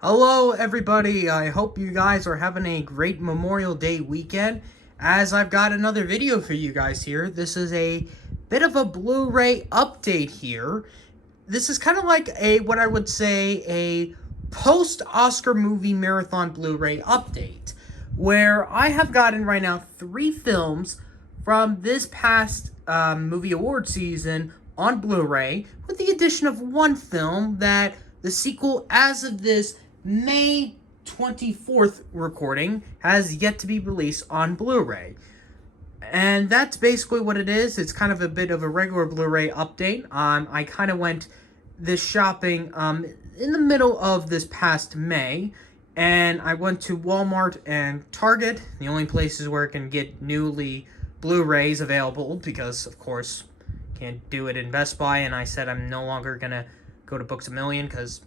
Hello, everybody. I hope you guys are having a great Memorial Day weekend, as I've got another video for you guys here. This is a bit of a Blu-ray update here. This is kind of like what I would say, a post-Oscar movie marathon Blu-ray update, where I have gotten right now 3 films from this past movie award season on Blu-ray, with the addition of one film that the sequel, as of this May 24th recording, has yet to be released on Blu-ray. And that's basically what it is. It's kind of a bit of a regular Blu-ray update. I kind of went this shopping in the middle of this past May, and I went to Walmart and Target, the only places where I can get newly Blu-rays available, because, of course, can't do it in Best Buy, and I said I'm no longer going to go to Books A Million, because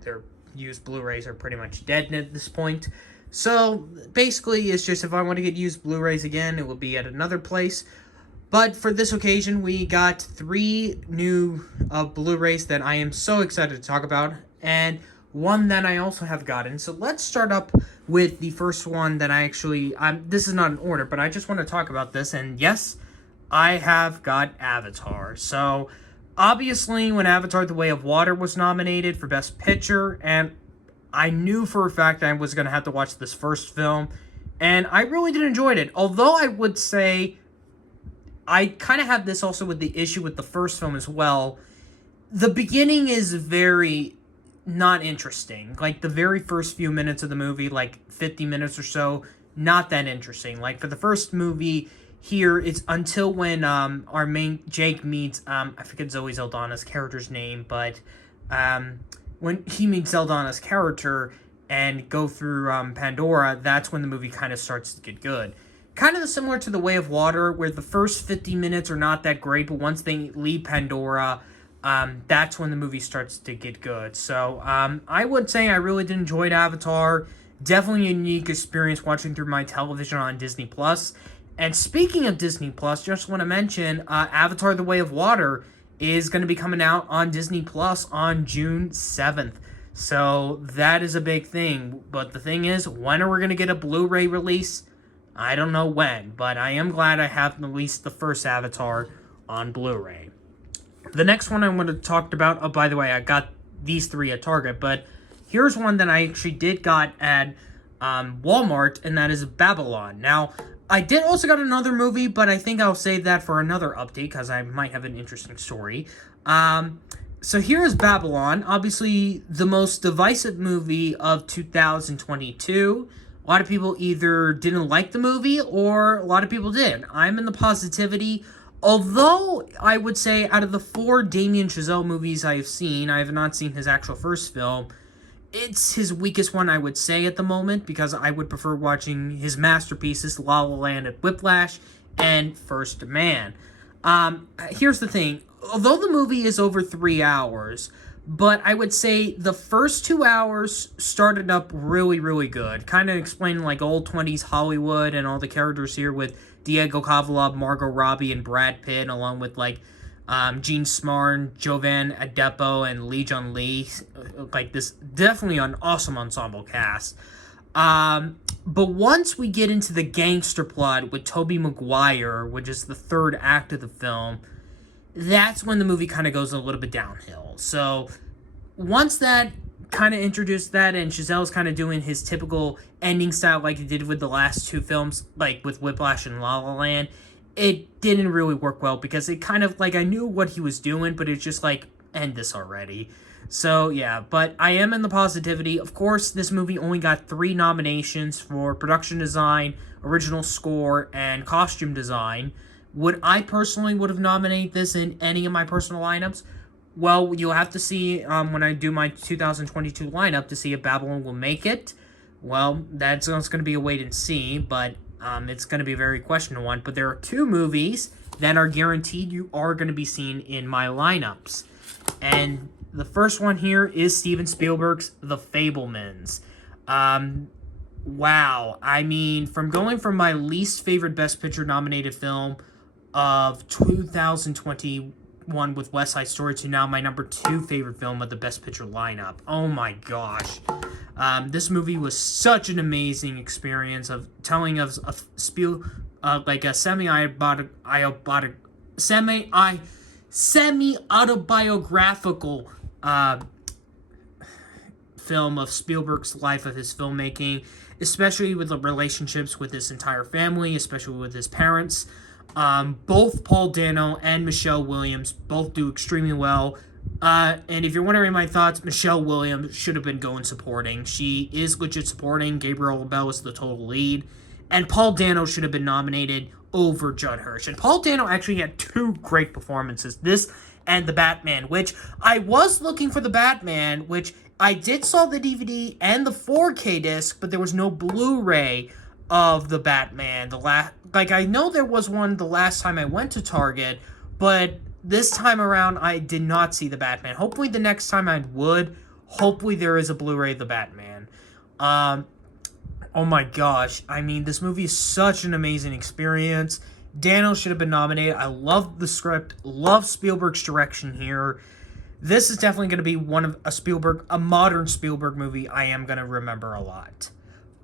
their used Blu-rays are pretty much dead at this point. So, basically, it's just if I want to get used Blu-rays again, it will be at another place. But for this occasion, we got 3 new Blu-rays that I am so excited to talk about, and one that I also have gotten. So let's start up with the first one that I actually... this is not in order, but I just want to talk about this, and yes, I have got Avatar. So, obviously, when Avatar: The Way of Water was nominated for Best Picture, and I knew for a fact I was going to have to watch this first film, and I really did enjoy it. Although I would say I kind of have this also with the issue with the first film as well. The beginning is very not interesting. Like, the very first few minutes of the movie, like 50 minutes or so, not that interesting. Like, for the first movie here, it's until when our main Jake meets, I forget Zoe Saldana's character's name, but when he meets Saldana's character and go through Pandora, that's when the movie kind of starts to get good. Kind of similar to The Way of Water, where the first 50 minutes are not that great, but once they leave Pandora, that's when the movie starts to get good. So, I would say I really did enjoy Avatar. Definitely a unique experience watching through my television on Disney+. And speaking of Disney+, just want to mention, Avatar: The Way of Water is going to be coming out on Disney Plus on June 7th. So, that is a big thing. But the thing is, when are we going to get a Blu-ray release? I don't know when, but I am glad I have at least the first Avatar on Blu-ray. The next one I want to talk about, oh, by the way, I got these 3 at Target, but here's one that I actually did got at Walmart, and that is Babylon. Now, I did also got another movie, but I think I'll save that for another update, because I might have an interesting story. So here's Babylon, obviously the most divisive movie of 2022. A lot of people either didn't like the movie, or a lot of people did. I'm in the positivity. Although, I would say, out of the 4 Damien Chazelle movies I have seen, I have not seen his actual first film. It's his weakest one, I would say, at the moment, because I would prefer watching his masterpieces, La La Land and Whiplash, and First Man. Here's the thing. Although the movie is over 3 hours, but I would say the first 2 hours started up really, really good. Kind of explaining, like, old 20s Hollywood and all the characters here with Diego Cavallab, Margot Robbie, and Brad Pitt, along with, like, Gene Smarn, Jovan Adepo, and Lee Jun Lee. Like, this definitely an awesome ensemble cast. But once we get into the gangster plot with Tobey Maguire, which is the 3rd act of the film, that's when the movie kind of goes a little bit downhill. So, once that kind of introduced that, and Chazelle's kind of doing his typical ending style like he did with the last 2 films, like with Whiplash and La La Land, it didn't really work well, because it kind of, like, I knew what he was doing, but it's just like, end this already. So, yeah, but I am in the positivity. Of course, this movie only got 3 nominations for production design, original score, and costume design. Would I personally would have nominated this in any of my personal lineups? Well, you'll have to see when I do my 2022 lineup to see if Babylon will make it. Well, that's going to be a wait and see, but it's going to be a very questionable one. But there are 2 movies that are guaranteed you are going to be seen in my lineups. And the first one here is Steven Spielberg's The Fabelmans. Wow. I mean, from going from my least favorite Best Picture nominated film of 2020 one with West Side Story to now my number 2 favorite film of the Best Picture lineup. Oh my gosh. This movie was such an amazing experience of telling of a semi-autobiographical film of Spielberg's life, of his filmmaking, especially with the relationships with his entire family, especially with his parents. Both Paul Dano and Michelle Williams both do extremely well. And if you're wondering my thoughts, Michelle Williams should have been going supporting. She is legit supporting. Gabriel LaBelle is the total lead. And Paul Dano should have been nominated over Judd Hirsch. And Paul Dano actually had 2 great performances. This and The Batman, which I was looking for The Batman, which I did saw the DVD and the 4K disc, but there was no Blu-ray of The Batman. I know there was one the last time I went to Target, but this time around I did not see The Batman. Hopefully the next time I would. Hopefully there is a Blu-ray of The Batman. Oh my gosh. I mean, this movie is such an amazing experience. Dano should have been nominated. I love the script. Love Spielberg's direction here. This is definitely going to be a modern Spielberg movie I am going to remember a lot.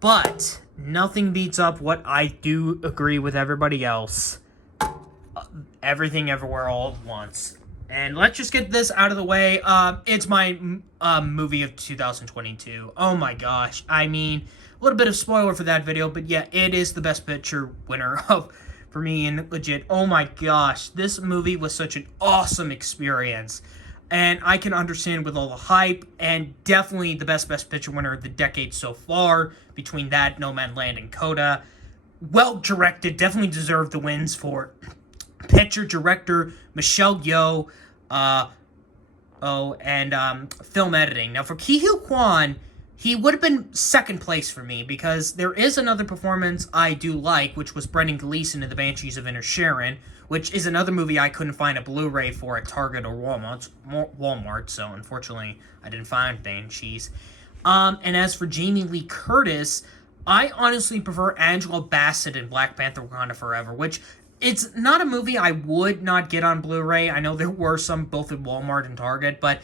But nothing beats up what I do agree with everybody else. Everything Everywhere All at Once. And let's just get this out of the way. It's my movie of 2022. Oh my gosh. I mean, a little bit of spoiler for that video, but yeah, it is the Best Picture winner for me, and legit, oh my gosh, this movie was such an awesome experience. And I can understand with all the hype, and definitely the Best Picture winner of the decade so far, between that, Nomadland, and Coda. Well directed, definitely deserved the wins for picture, director, Michelle Yeoh, and film editing. Now for Ke Huy Quan, he would have been second place for me, because there is another performance I do like, which was Brendan Gleeson in The Banshees of Inisherin, which is another movie I couldn't find a Blu-ray for at Target or Walmart, so unfortunately I didn't find Banshees. And as for Jamie Lee Curtis, I honestly prefer Angela Bassett in Black Panther: Wakanda Forever, which it's not a movie I would not get on Blu-ray. I know there were some both at Walmart and Target, but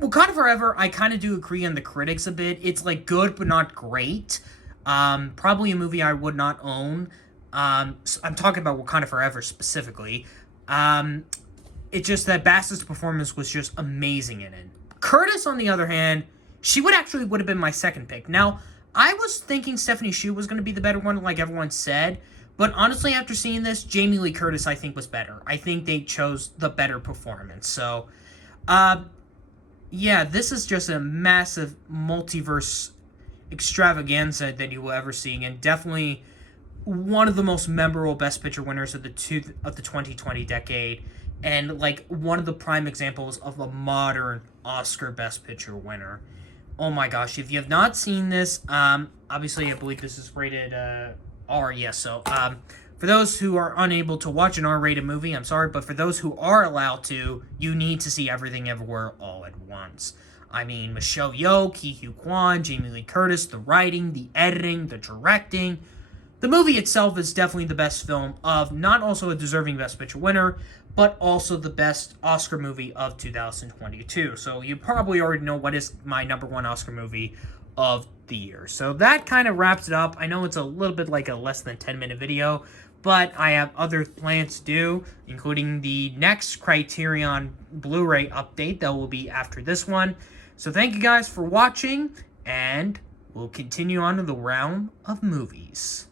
Wakanda Forever, I kind of do agree on the critics a bit. It's like good but not great. Probably a movie I would not own. I'm talking about Wakanda Forever specifically. It's just that Bassett's performance was just amazing in it. Curtis, on the other hand, she would have been my second pick. Now, I was thinking Stephanie Hsu was going to be the better one, like everyone said. But honestly, after seeing this, Jamie Lee Curtis, I think, was better. I think they chose the better performance. So, yeah, this is just a massive multiverse extravaganza that you will ever see, and definitely one of the most memorable Best Picture winners of the 2020 decade, and like one of the prime examples of a modern Oscar Best Picture winner. Oh my gosh, if you have not seen this, obviously I believe this is rated R, yes, so for those who are unable to watch an R-rated movie, I'm sorry, but for those who are allowed to, you need to see Everything Everywhere All at Once. I mean, Michelle Yeoh, Ke Huy Quan, Jamie Lee Curtis, the writing, the editing, the directing. The movie itself is definitely the best film of not also a deserving Best Picture winner, but also the best Oscar movie of 2022. So you probably already know what is my number 1 Oscar movie of the year. So that kind of wraps it up. I know it's a little bit like a less than 10-minute video, but I have other plans to do, including the next Criterion Blu-ray update that will be after this one. So thank you guys for watching, and we'll continue on to the realm of movies.